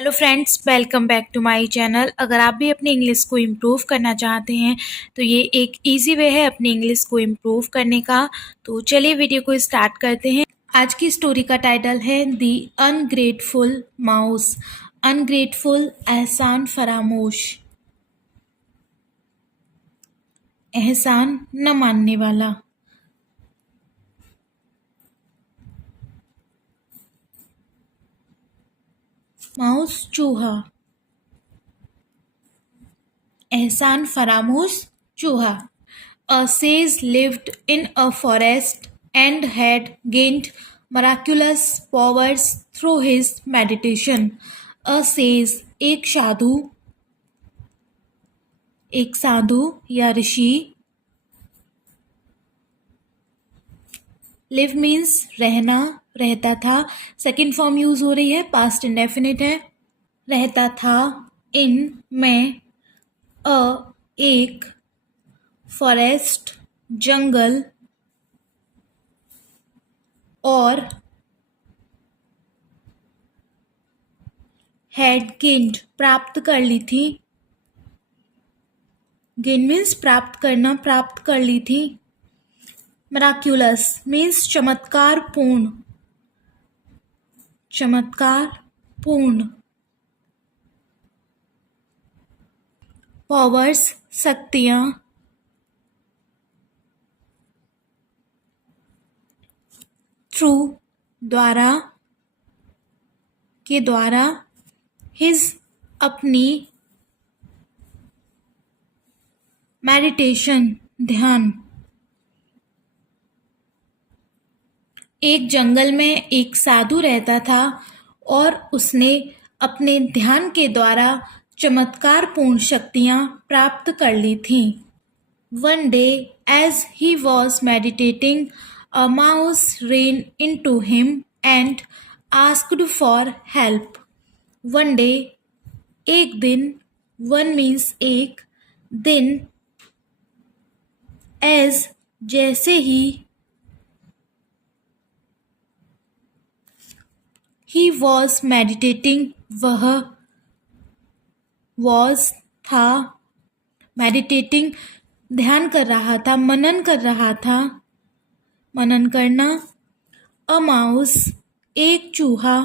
Hello friends, welcome back to my channel. अगर आप भी अपनी इंग्लिश को इम्प्रूव करना चाहते हैं तो ये एक इजी वे है अपनी इंग्लिश को इम्प्रूव करने का। तो चलिए वीडियो को स्टार्ट करते हैं। आज की स्टोरी का टाइटल है दी अनग्रेटफुल माउस। अनग्रेटफुल एहसान फरामोश, एहसान न मानने वाला। माउस चूहा, एहसान फरामोश चूहा। A sage lived in a forest and had gained miraculous powers through his meditation. A sage एक साधु या ऋषि। लिव मीन्स रहना, रहता था। सेकेंड फॉर्म यूज हो रही है, पास्ट इंडेफिनिट है। रहता था इन में अ एक फॉरेस्ट जंगल और हैड गेन्ड प्राप्त कर ली थी। गेन मीन्स प्राप्त करना, प्राप्त कर ली थी। मिराक्यूलस मीन्स चमत्कार पूर्ण, चमत्कार पूर्ण। पावर्स शक्तियां। थ्रू द्वारा, के द्वारा। हिज अपनी, मेडिटेशन ध्यान। एक जंगल में एक साधु रहता था और उसने अपने ध्यान के द्वारा चमत्कारपूर्ण शक्तियां प्राप्त कर ली थीं। One day, as he was meditating, a mouse ran into him and asked for help. One day, एक दिन, one means एक, दिन, as जैसे ही, he was meditating वह, was था, meditating ध्यान कर रहा था, मनन कर रहा था, मनन करना। अ माउस एक चूहा।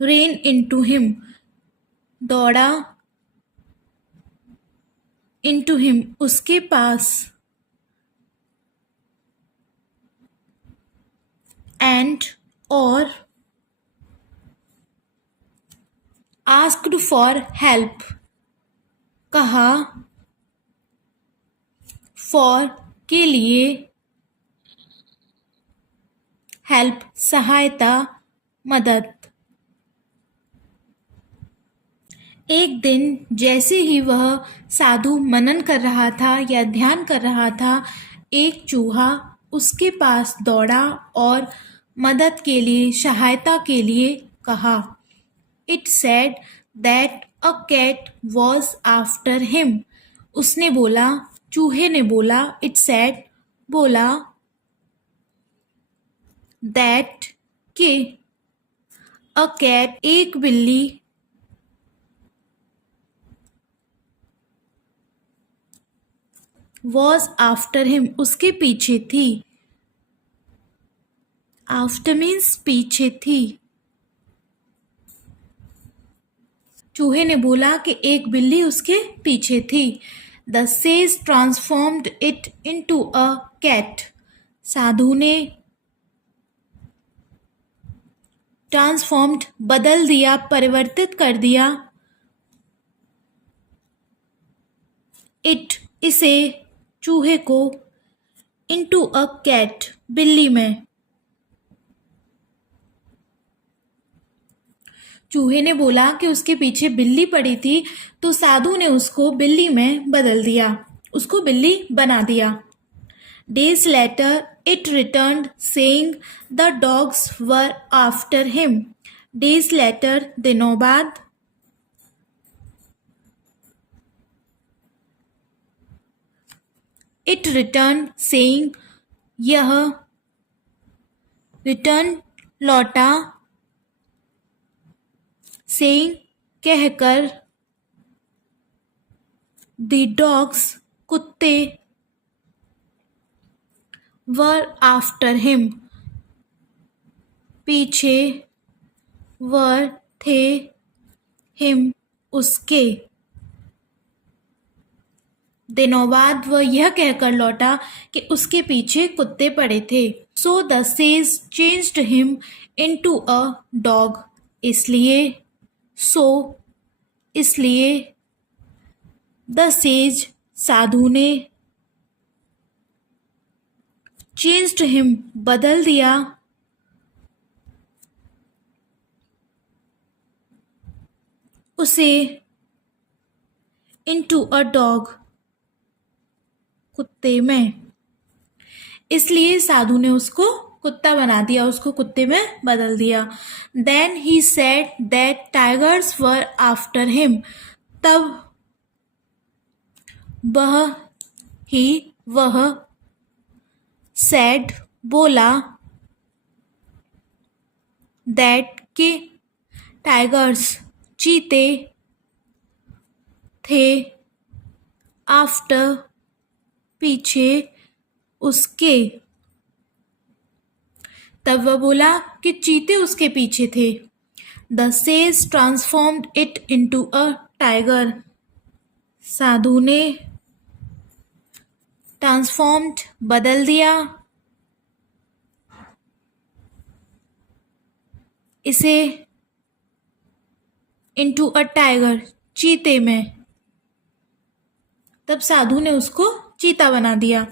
रेन इनटू हिम दौड़ा, इनटू हिम उसके पास। एंड और आस्क्ड फॉर हेल्प कहा, फॉर के लिए, हेल्प सहायता, मदद। एक दिन जैसे ही वह साधु मनन कर रहा था या ध्यान कर रहा था, एक चूहा उसके पास दौड़ा और मदद के लिए, सहायता के लिए कहा। It said that a cat was after him. उसने बोला, चूहे ने बोला, इट सेड बोला, दैट के, अ कैट एक बिल्ली, वॉज आफ्टर हिम उसके पीछे थी। आफ्टर मीन्स पीछे थी। चूहे ने बोला कि एक बिल्ली उसके पीछे थी। The sage transformed it into a cat. साधु ने ट्रांसफॉर्म्ड बदल दिया, परिवर्तित कर दिया। इट इसे, चूहे को, इनटू अ कैट बिल्ली में। चूहे ने बोला कि उसके पीछे बिल्ली पड़ी थी, तो साधु ने उसको बिल्ली में बदल दिया, उसको बिल्ली बना दिया। Days later, it returned, saying the dogs were after him. Days later, दिनों बाद। It returned, saying यह, return लौटा, saying कहकर, the dogs कुत्ते, were after him पीछे, were थे, him उसके। दिनों बाद वह यह कहकर लौटा कि उसके पीछे कुत्ते पड़े थे। So the sage changed him into a dog। इसलिए the sage साधु ने changed him बदल दिया उसे into a dog कुत्ते में। इसलिए साधु ने उसको कुत्ता बना दिया, उसको कुत्ते में बदल दिया। Then he said that tigers were after him। तब वह said बोला that के tigers चीते थे after पीछे उसके। तब वह बोला कि चीते उसके पीछे थे। The sage transformed it into a tiger। साधु ने ट्रांसफॉर्म्ड बदल दिया इसे into a tiger चीते में। तब साधु ने उसको चीता बना दिया।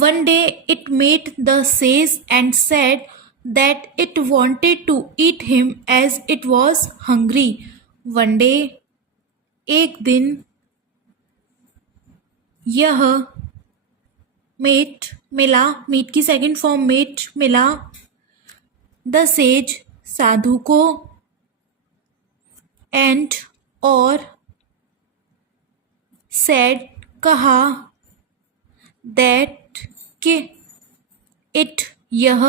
One day it met the sage and said that it wanted to eat him as it was hungry। One day एक दिन यह मिला, मीट की सेकंड फॉर्म मिला द सेज साधु को एंड और सेड कहा दैट कि इट यह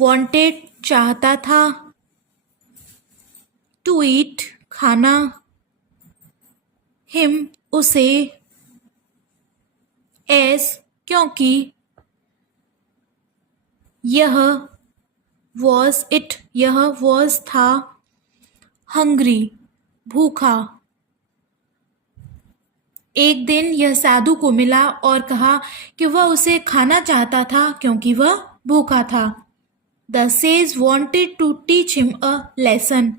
वांटेड चाहता था टू ईट खाना हिम उसे एस क्योंकि यह वॉज था हंग्री भूखा। एक दिन यह साधु को मिला और कहा कि वह उसे खाना चाहता था क्योंकि वह भूखा था। The sage wanted to teach him a lesson.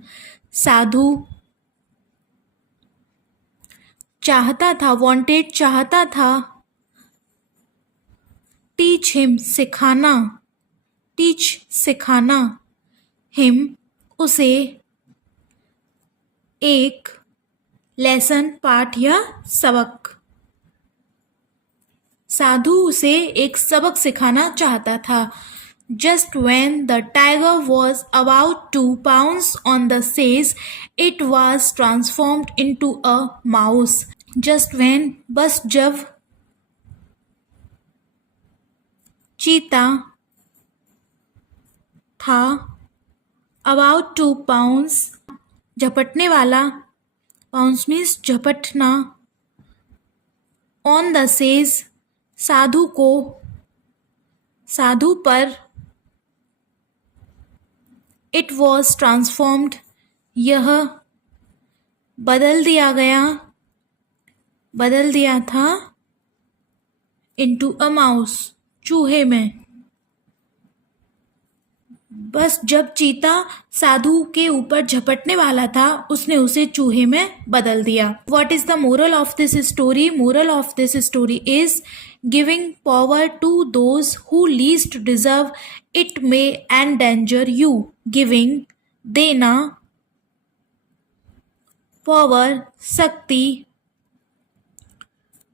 साधु चाहता था, वॉन्टेड चाहता था, टीच हिम सिखाना, हिम उसे एक लेसन पाठ या सबक। साधु उसे एक सबक सिखाना चाहता था। Just when the tiger was about to pounce on the sage, it was transformed into a mouse। Just when बस जब चीता था about to pounce झपटने वाला, pounce means झपटना, on the sage साधु पर, it was transformed यह बदल दिया था into a mouse चूहे में। बस जब चीता साधु के ऊपर झपटने वाला था उसने उसे चूहे में बदल दिया। What is the moral of this story? Moral of this story is giving power to those who least deserve it may endanger you। Giving देना, power शक्ति,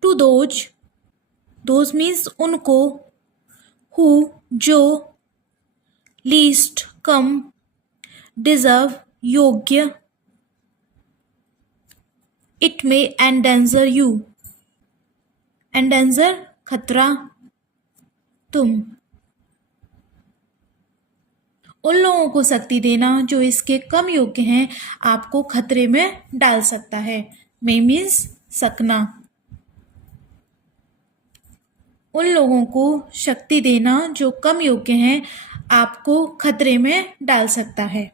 to those means उनको, who जो, least कम, deserve योग्य, it may endanger you। endanger खतरा, तुम उन लोगों को शक्ति देना जो इसके कम योग्य हैं आपको खतरे में डाल सकता है। मे मीन्स सकना। उन लोगों को शक्ति देना जो कम योग्य हैं आपको खतरे में डाल सकता है।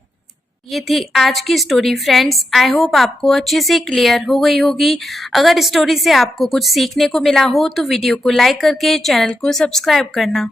ये थी आज की स्टोरी फ्रेंड्स। आई होप आपको अच्छे से क्लियर हो गई होगी। अगर स्टोरी से आपको कुछ सीखने को मिला हो तो वीडियो को लाइक करके चैनल को सब्सक्राइब करना।